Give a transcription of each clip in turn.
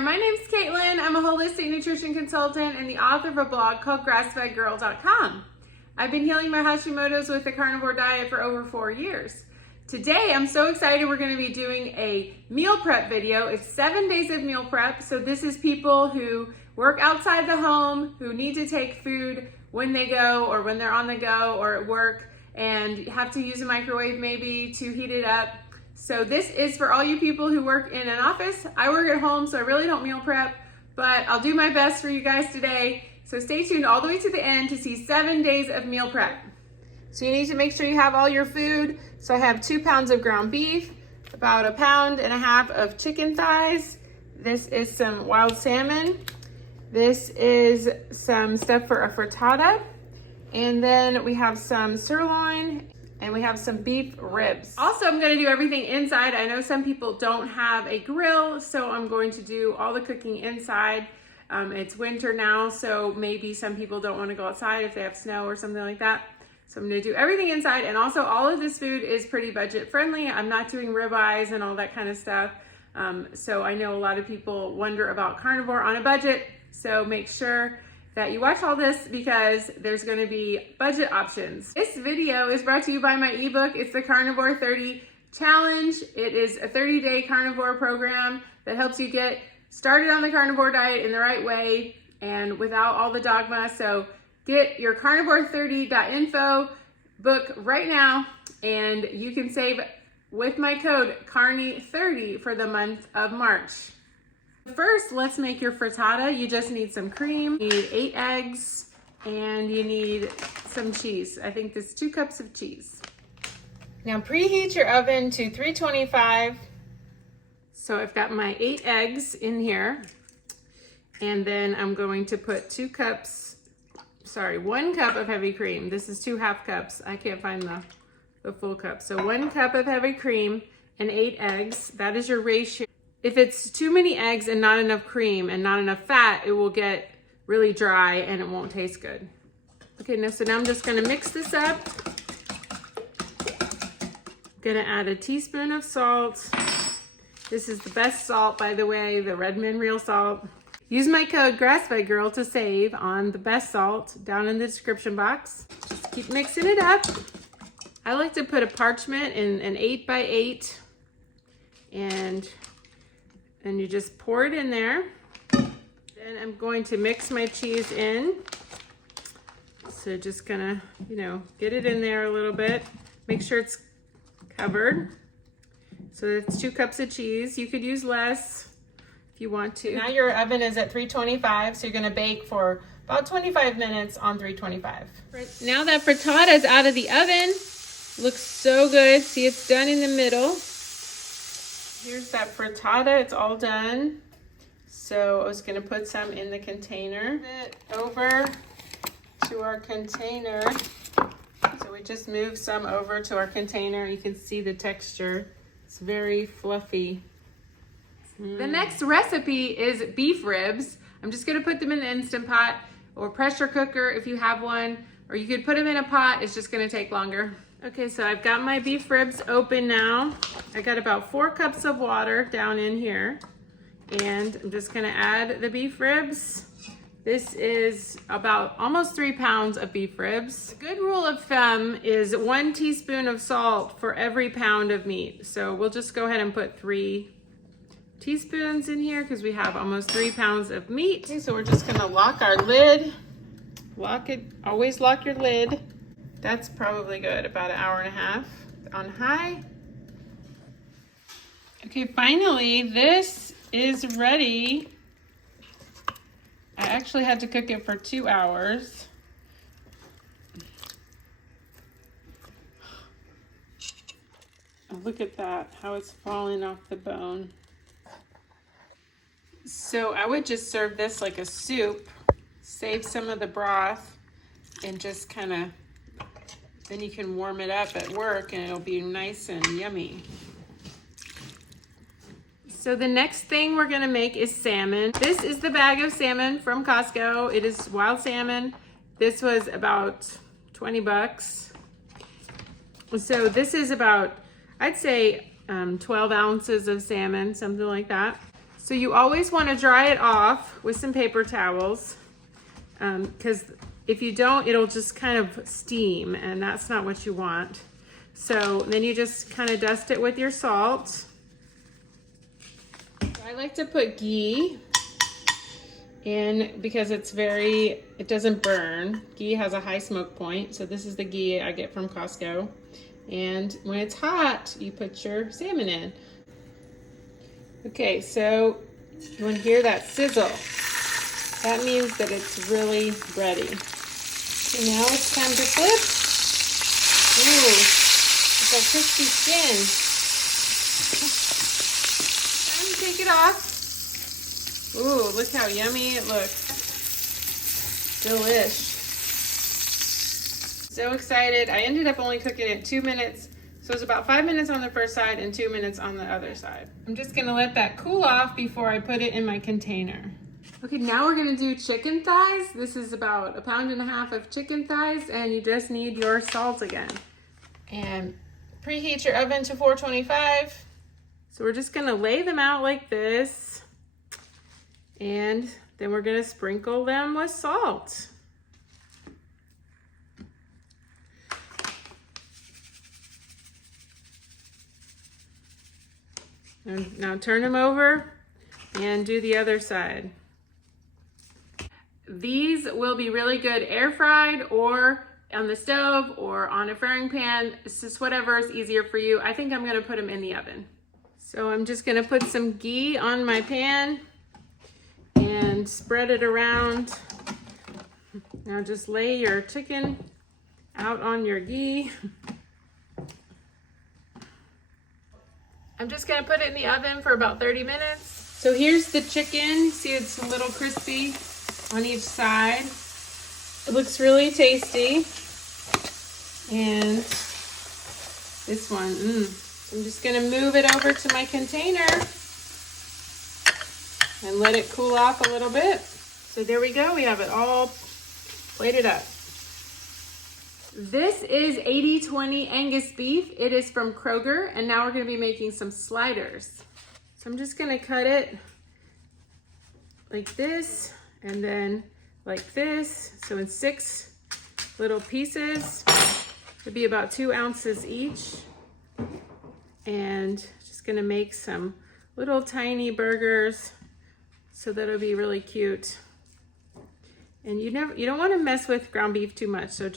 my name's Caitlin. I'm a holistic nutrition consultant and the author of a blog called grassfedgirl.com. I've been healing my Hashimoto's with the carnivore diet for over 4 years. Today, I'm so excited we're going to be doing a meal prep video. It's 7 days of meal prep. So this is people who work outside the home, who need to take food when they go or when they're on the go or at work and have to use a microwave maybe to heat it up. So this is for all you people who work in an office. I work at home, so I really don't meal prep, but I'll do my best for you guys today. So stay tuned all the way to the end to see 7 days of meal prep. So you need to make sure you have all your food. So I have 2 pounds of ground beef, about 1.5 pounds of chicken thighs. This is some wild salmon. This is some stuff for a frittata. And then we have some sirloin and we have some beef ribs. Also, I'm gonna do everything inside. I know some people don't have a grill, so I'm going to do all the cooking inside. It's winter now, so maybe some people don't wanna go outside if they have snow or something like that. So I'm gonna do everything inside, and also all of this food is pretty budget friendly. I'm not doing ribeyes and all that kind of stuff. So I know a lot of people wonder about carnivore on a budget, so make sure that you watch all this because there's going to be budget options. This video is brought to you by my ebook. It's the Carnivore 30 Challenge. It is a 30-day carnivore program that helps you get started on the carnivore diet in the right way and without all the dogma. So get your carnivore30.info book right now and you can save with my code CARNI30 for the month of March. First, let's make your frittata. You just need some cream, you need 8 eggs, and you need some cheese. I think there's 2 cups of cheese. Now preheat your oven to 325. So I've got my 8 eggs in here, and then I'm going to put 1 cup of heavy cream. This is 2 half cups. I can't find the full cup. So 1 cup of heavy cream and 8 eggs. That is your ratio. If it's too many eggs and not enough cream and not enough fat, it will get really dry and it won't taste good. Okay, so now I'm just gonna mix this up. I'm gonna add a teaspoon of salt. This is the best salt, by the way, the Redmond real salt. Use my code GrassFedGirl to save on the best salt down in the description box. Just keep mixing it up. I like to put a parchment in an 8x8 and you just pour it in there. Then I'm going to mix my cheese in. So just gonna, get it in there a little bit. Make sure it's covered. So that's 2 cups of cheese. You could use less if you want to. Now your oven is at 325, so you're gonna bake for about 25 minutes on 325. Now that frittata is out of the oven, looks so good. See, it's done in the middle. Here's that frittata, it's all done. So I was gonna put some in the container. Over to our container. So we just move some over to our container. You can see the texture. It's very fluffy. The next recipe is beef ribs. I'm just gonna put them in the Instant Pot or pressure cooker if you have one, or you could put them in a pot, it's just gonna take longer. Okay, so I've got my beef ribs open now. I got about 4 cups of water down in here. And I'm just gonna add the beef ribs. This is about almost 3 pounds of beef ribs. A good rule of thumb is 1 teaspoon of salt for every pound of meat. So we'll just go ahead and put 3 teaspoons in here because we have almost 3 pounds of meat. Okay, so we're just gonna lock our lid. Lock it, always lock your lid. That's probably good, about 1.5 hours on high. Okay, finally, this is ready. I actually had to cook it for 2 hours. Oh, look at that, how it's falling off the bone. So I would just serve this like a soup, save some of the broth, and just kind of, then you can warm it up at work and it'll be nice and yummy. So the next thing we're gonna make is salmon. This is the bag of salmon from Costco. It is wild salmon. This was about 20 bucks. So this is about, I'd say 12 ounces of salmon, something like that. So you always want to dry it off with some paper towels, because if you don't, it'll just kind of steam, and that's not what you want. So then you just kind of dust it with your salt. I like to put ghee in because it doesn't burn. Ghee has a high smoke point, so this is the ghee I get from Costco. And when it's hot, you put your salmon in. Okay, so you want to hear that sizzle. That means that it's really ready. Okay, now it's time to flip. Ooh, it's that crispy skin. Time to take it off. Ooh, look how yummy it looks. Delish. So excited. I ended up only cooking it 2 minutes. So it's about 5 minutes on the first side and 2 minutes on the other side. I'm just gonna let that cool off before I put it in my container. Okay, now we're gonna do chicken thighs. This is about 1.5 pounds of chicken thighs, and you just need your salt again. And preheat your oven to 425. So we're just gonna lay them out like this, and then we're gonna sprinkle them with salt. And now turn them over and do the other side. These will be really good air fried or on the stove or on a frying pan. It's just whatever is easier for you. I think I'm gonna put them in the oven. So I'm just gonna put some ghee on my pan and spread it around. Now just lay your chicken out on your ghee. I'm just gonna put it in the oven for about 30 minutes. So here's the chicken. See, it's a little crispy on each side. It looks really tasty. And this one, I'm just gonna move it over to my container and let it cool off a little bit. So there we go, we have it all plated up. This is 80/20 Angus beef. It is from Kroger, and now we're gonna be making some sliders. So I'm just gonna cut it like this, and then like this. So in 6 little pieces. It'll be about 2 ounces each. And just gonna make some little tiny burgers so that'll be really cute. And you don't wanna mess with ground beef too much. So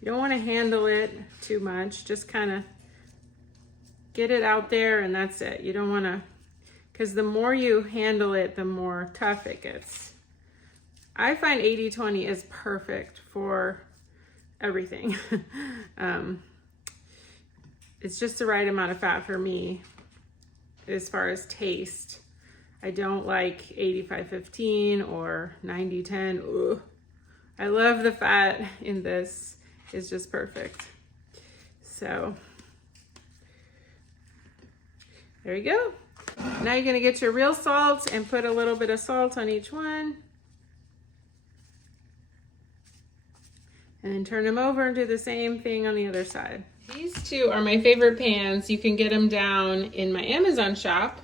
you don't wanna handle it too much. Just kinda get it out there and that's it. You don't wanna, because the more you handle it, the more tough it gets. I find 80/20 is perfect for everything. It's just the right amount of fat for me as far as taste. I don't like 85/15 or 90/10. Ugh. I love the fat in this. It's just perfect. So there you go. Now you're gonna get your real salt and put a little bit of salt on each one. And then turn them over and do the same thing on the other side. These two are my favorite pans. You can get them down in my Amazon shop.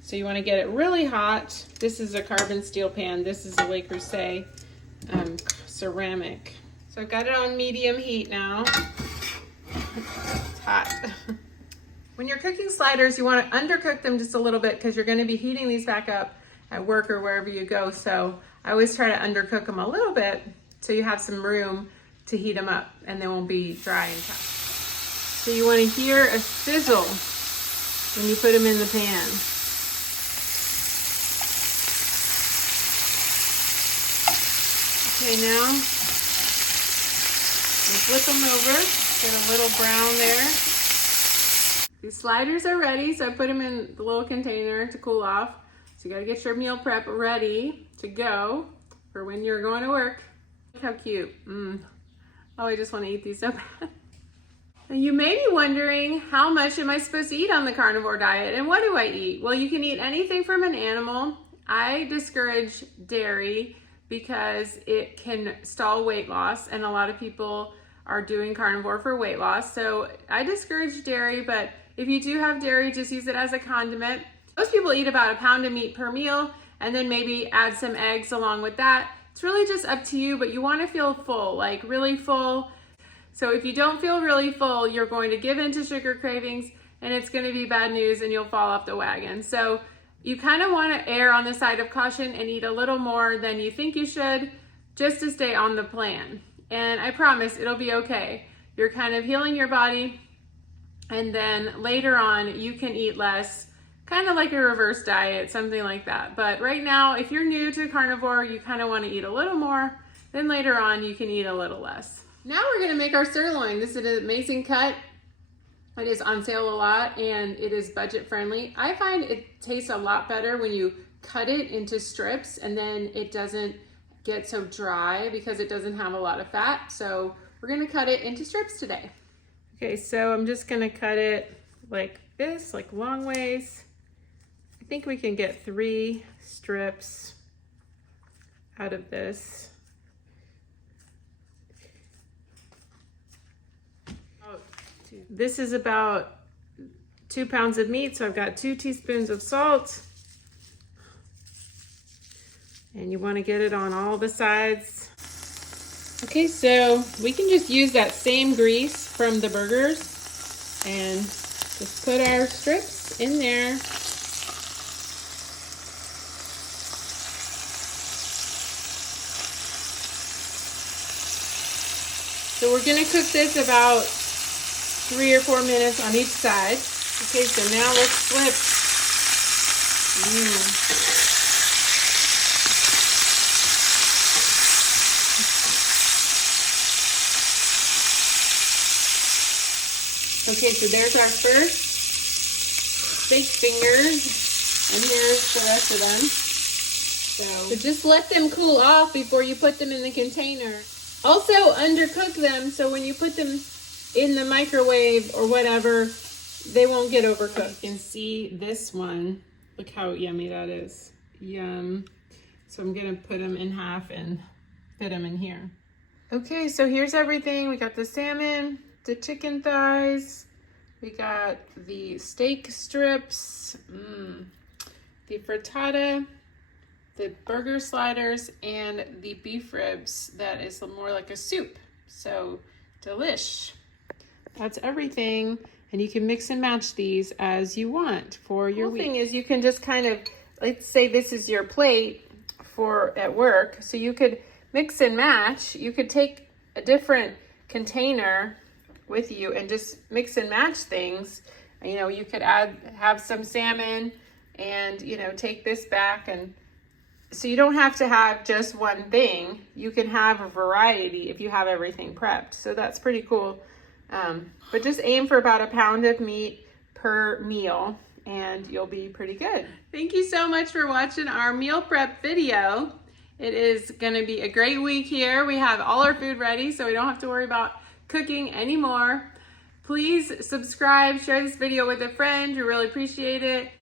So you wanna get it really hot. This is a carbon steel pan. This is a Le Creuset ceramic. So I've got it on medium heat now. It's hot. When you're cooking sliders, you wanna undercook them just a little bit because you're gonna be heating these back up at work or wherever you go. So I always try to undercook them a little bit so you have some room to heat them up and they won't be dry and tough. So you want to hear a sizzle when you put them in the pan. Okay, now you flip them over, get a little brown there. These sliders are ready, so I put them in the little container to cool off. So you got to get your meal prep ready to go for when you're going to work. Look how cute. Oh, I just want to eat these so bad. You may be wondering, how much am I supposed to eat on the carnivore diet and what do I eat? Well, you can eat anything from an animal. I discourage dairy because it can stall weight loss, and a lot of people are doing carnivore for weight loss. So I discourage dairy, but if you do have dairy, just use it as a condiment. Most people eat about a pound of meat per meal and then maybe add some eggs along with that. It's really just up to you, but you want to feel full, like really full. So if you don't feel really full, you're going to give in to sugar cravings and it's going to be bad news and you'll fall off the wagon. So you kind of want to err on the side of caution and eat a little more than you think you should just to stay on the plan. And I promise it'll be okay. You're kind of healing your body, and then later on you can eat less, kind of like a reverse diet, something like that. But right now, if you're new to carnivore, you kind of want to eat a little more, then later on you can eat a little less. Now we're going to make our sirloin. This is an amazing cut. It is on sale a lot and it is budget friendly. I find it tastes a lot better when you cut it into strips and then it doesn't get so dry because it doesn't have a lot of fat. So we're going to cut it into strips today. Okay, so I'm just going to cut it like this, like long ways. I think we can get 3 strips out of this. This is about 2 pounds of meat, so I've got 2 teaspoons of salt. And you want to get it on all the sides. Okay, so we can just use that same grease from the burgers and just put our strips in there. So we're going to cook this about 3 or 4 minutes on each side. Okay, so now let's flip. Okay, so there's our first steak finger, and here's the rest of them. So just let them cool off before you put them in the container. Also undercook them so when you put them in the microwave or whatever, they won't get overcooked. You can see this one. Look how yummy that is. Yum. So I'm gonna put them in half and fit them in here. Okay, so here's everything. We got the salmon, the chicken thighs, we got the steak strips, the frittata, the burger sliders, and the beef ribs that is more like a soup. So delish. That's everything, and you can mix and match these as you want for your week. The thing is, you can just kind of, let's say this is your plate for at work, so you could mix and match. You could take a different container with you and just mix and match things. You know, you could have some salmon and, you know, take this back, and so you don't have to have just one thing. You can have a variety if you have everything prepped. So that's pretty cool. But just aim for about a pound of meat per meal and you'll be pretty good. Thank you so much for watching our meal prep video. It is gonna be a great week here. We have all our food ready, so we don't have to worry about cooking anymore. Please subscribe, share this video with a friend. We really appreciate it.